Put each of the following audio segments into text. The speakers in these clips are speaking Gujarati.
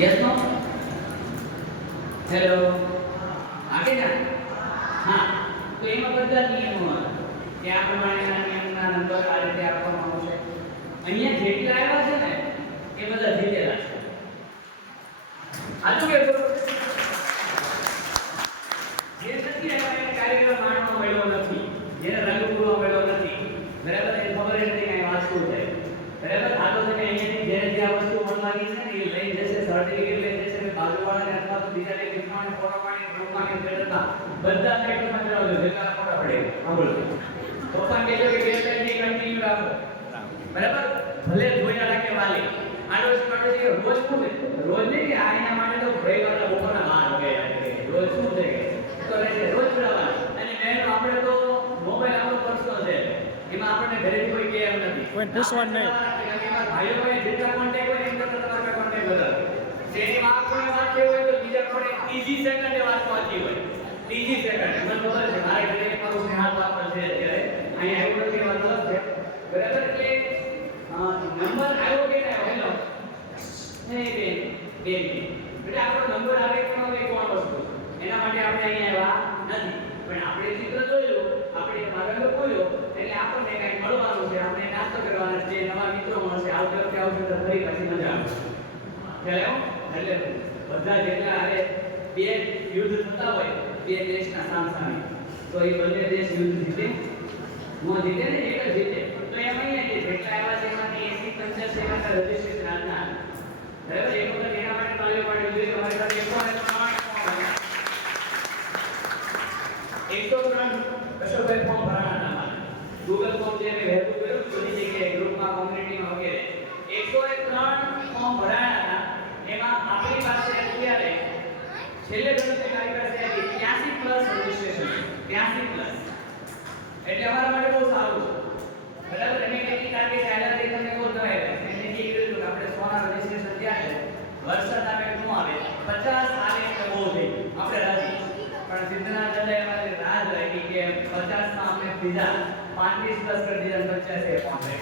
યસ નો હેલો આગે ના હા તો એમાં બધા નિયમો કે આ પ્રમાણેના નિયમના નંબર આ રીતે આપવામાં આવશે અહીંયા જેટલા આવ્યા છે ને એ બધા જીતેલા છે આજુ કે જે નથી આવ્યા એને કાર્યક્રમ માણવા મળ્યો નથી જેને રંગ પૂરવા મળ્યો નથી બરાબર એ ખબર નથી કે આ વસ્તુ છે બરાબર આ તો તમે અહીંયાથી જે જે આ વસ્તુ મળવાની છે ને એ લઈ જશે સર્ટિફિકેટ લઈ જશે કે બાજુવાળાને અથવા તો બીજાને વિખાણ ફોરમાણી ગ્રુપમાં કે બેટરમાં બધા સેક્ટરમાં ચલાવજો જેટલા ફોટા પડે સાંભળો તો પણ કહેજો કે બે સાઈડની કન્ટિન્યુ રાખો બરાબર ભલે જોયા રાખે વાલી આડોશી પાડોશી રોજ શું છે રોજ નહીં કે આ એના માટે તો રવિવારના બપોરના 12 વાગે રોજ શું છે તો રહેશે રોજ ચલાવવાનું અને બહેનો આપણે તો મોબાઈલ આપણો પર્સનલ છે એમાં આપણને ઘરેથી કોઈ કહે એમ નથી કોઈ પૂછવાનું નહીં ભાઈઓ ભાઈ જેટલા કોન્ટેક્ટ હોય એમ કરતા તમારા કોન્ટેક્ટ વધારે જેની માં કોઈ વાત થઈ હોય તો બીજા કોને ત્રીજી સેકન્ડે વાત પહોંચી હોય ત્રીજી સેકન્ડ મને ખબર છે મારે ઘરે મારું સ્નેહાલ વાપર છે અત્યારે અહીંયા એવું નથી વાત છે બરાબર એટલે નંબર આવ્યો કે ના હેલો નહીં બે એટલે આપણો નંબર આવે કે ન આવે કોણ વસ્તુ એના માટે આપણે અહીંયા આવ્યા નથી પણ આપણે ચિત્ર જોયું આપણે માર્ગ બોલ્યો એટલે આપણને કંઈક મળવાનું છે આપણે નાસ્તો કરવાનો છે નવા મિત્રો મળશે આવતી વખતે આવશે તો ફરી પાછી મજા આવશે એટલે બધા જેટલા હવે બે યુદ્ધ થતા હોય બે દેશના સામસામે તો એ બંને દેશ યુદ્ધ જીતે નો જીતે ને એક જ જીતે તો એમ અહીંયા કે જેટલા આવ્યા છે એમાંથી 80 85 એમાં રજિસ્ટ્રેશન આજના બરાબર એક વખત એના માટે તાલીઓ પાડવી જોઈએ તમારી પાસે 103 કશોભાઈ ફોર્મ ભરાણા હતા ગૂગલ ફોર્મ જે મેં વહેતું કર્યું બધી જગ્યાએ ગ્રુપમાં કોમ્યુનિટીમાં વગેરે 103 ફોર્મ ભરાણા હતા એમાં આપણી પાસે અત્યારે છેલ્લે ગણતરી મારી પાસે આવી 83 પ્લસ રજિસ્ટ્રેશન 83 પ્લસ એટલે અમારા માટે બહુ સારું છે બરાબર અમે કેટલી ટાર્ગેટ ચાલ્યા તે તમને બહુ જણાય છે મેં કીધું કે આપણે 100 ના રજિસ્ટ્રેશન ત્યાં છે વરસાદ આવે ન આવે 50 આવે એટલે બહુ થઈ આપણે રાજી પણ સિદ્ધના જડે અમારી રાહ લાગી કે 50 માં આપણે બીજા 35 પ્લસ કરી દીધા 50 એ પહોંચે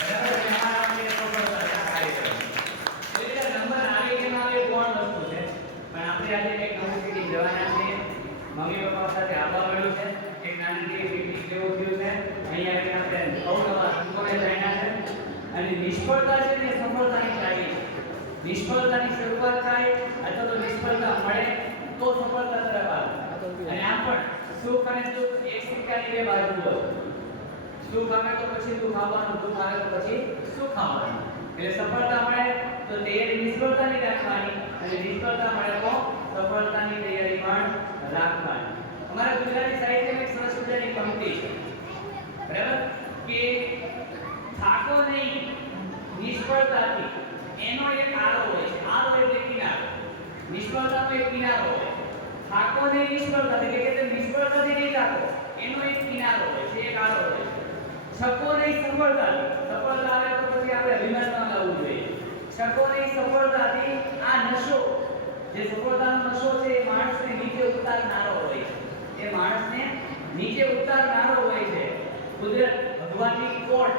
બરાબર એટલે અમારા માટે સફળતા કાર્યક્રમ એટલે નંબર આવે કે ના આવે કોણ વસ્તુ છે પણ આપણે આજે એક નવું સિટી જવાના છે મમ્મી પપ્પા સાથે આવવા મળ્યું છે એક નાની પિકનિક જેવું થયું છે અહીંયા આવીને આપણે અવનવા સંતોને જાણ્યા છે અને નિષ્ફળતા છે ને સફળતાની ચાવી છે નિષ્ફળતાની શરૂઆત થાય અથવા તો નિષ્ફળતા મળે તો સફળતા તરફ આવે અને આમ પણ સુખ અને દુઃખ એક સિક્કાની બે બાજુ હોય સુખ આવે તો પછી દુઃખ આવવાનું દુઃખ આવે તો પછી સુખ આવવાનું એટલે સફળતા મળે તો તૈયારી નિષ્ફળતાની રાખવાની અને નિષ્ફળતા મળે તો સફળતાની તૈયારી પણ રાખવાની અમારા ગુજરાતી સાહિત્યમાં એક સરસ મજાની પંક્તિ છે બરાબર કે થાકો નહીં નિષ્ફળતાથી એનો એક આરો હોય છે આરો એટલે કિનારો નિષ્ફળતાનો એક કિનારો હોય થાકો નહીં નિષ્ફળતાથી એટલે કે નિષ્ફળતાથી નહીં થાકો એનો એક કિનારો હોય છે એક આરો હોય છે છકો નહીં સફળતાથી સફળતા આવે તો પછી આપણે અભિમાન ન લાવવું જોઈએ છકો નહીં સફળતાથી આ નશો જે સફળતાનો નશો છે એ માણસને નીચે ઉતારનારો હોય છે એ માણસને નીચે ઉતારનારો હોય છે કુદરત ભગવાનની કોર્ટ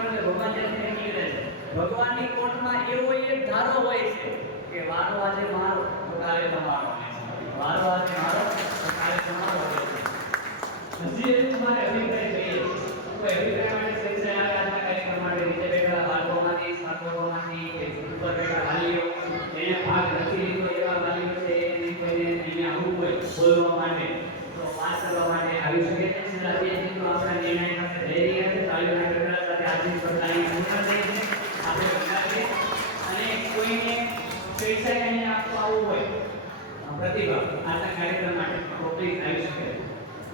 એટલે ભગવાન જે નીકળે છે ભગવાનની કોર્ટમાં એવો એક ધારો હોય છે કે વારો આજે મારો તો કાલે તમારો વારો આજે મારો તો કાલે તમારો હોય છે હજી એક તમારે અભિપ્રાય જોઈએ કોઈ અભિપ્રાય માટે સંશય આવે આજના કાર્યક્રમ માટે નીચે બેઠા બાળકોમાંથી છાત્રોમાંથી કે ઉપર બેઠા વાલીઓ એને ભાગ નથી લીધો એવા વાલીઓ છે એને કોઈને અહીંયા આવવું હોય બોલવા માટે તો વાત કરવા માટે આવી શકે છે છેલ્લા 2 દિવસો આપણા નિર્ણય સાથે જઈ રહ્યા છે તાલીમના ગઢડા સાથે આજની સ્પર્ધાની પૂર્ણ થઈ છે આપણે બનાવીએ અને કોઈને પૈસા અહીંયા આપતો આવવું હોય પ્રતિભા આજના કાર્યક્રમ માટે તો પ્લીઝ આવી શકે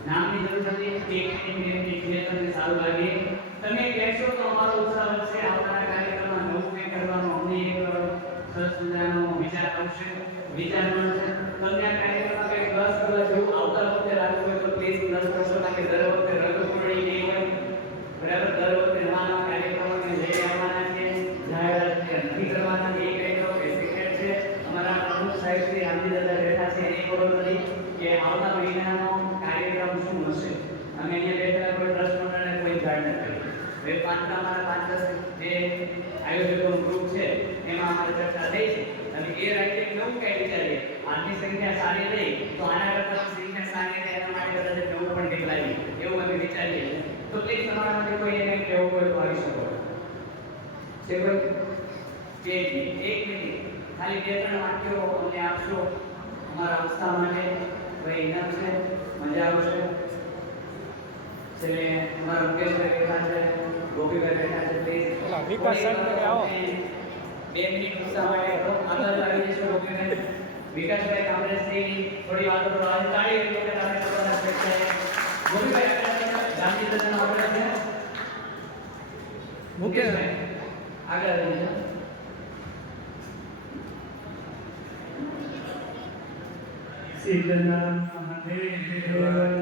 નામની જરૂર નથી એક મિનિટની જે તમને સારું લાગે તમે કહેશો તો અમારો ઉત્સાહ વધશે આવનારા કાર્યક્રમમાં નવું કંઈ કરવાનો અમને એક સરસ મજાનો વિચાર આવશે વિચાર મળશે તમને આ કાર્યક્રમમાં કંઈક રસ કરવા જેવું આવતા વખતે લાગતું હોય તો પ્લીઝ રસ કરશો કારણ કે દર વખતે રંગપૂર્ણી નહીં હોય બરાબર દર વખતે નવા નવા કાર્યક્રમોને લઈ આવવાના છે જાહેરાત નથી કરવાના છે એ કંઈક કે સિક્રેટ છે અમારા પ્રમુખ સાહેબ શ્રી રામજી દાદા બેઠા છે એ ખબર નથી કે આવતા મહિનાનો કાર્યક્રમ શું હશે અમે અહીંયા બેઠેલા કોઈ ટ્રસ્ટ મંડળને કોઈ જાણ નથી હવે 5 ના 5-10 જે આયોજકોનું ગ્રુપ છે એમાં અમારે ચર્ચા થઈ છે અને એ રાઈટિંગ નવું કઈ વિચારીએ આની સંખ્યા સારી રહી તો આના કરતા સંખ્યા સારી રહે એના માટે કદાચ નવું પણ કંઈક લાવીએ એવું અમે વિચારીએ તો પ્લીઝ તમારામાંથી કોઈ એને કહેવું હોય તો આવી શકો છે કોઈ કે એક મિનિટ ખાલી બે ત્રણ વાક્યો અમને આપશો અમારા ઉત્સાહ માટે ભાઈ ઇનામ છે મજા આવશે છેલ્લે અમારા મુકેશભાઈ બેઠા છે ગોપીભાઈ બેઠા છે પ્લીઝ વિકાસ સાહેબ આવો 2 મિનિટ ઉત્સાહ માટે આગળ આવી જશો ગોપીભાઈ વિકાસભાઈ કામરેજથી થોડી વાતો કરો આજે તાળી કરી કે આપણે કરવાના છે ગોપીભાઈ ગાંધી દાદાનો ઓર્ડર છે મુકેશભાઈ આગળ આવી જજો સિદ્ધનાથ મહાદેવ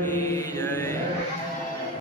કી જય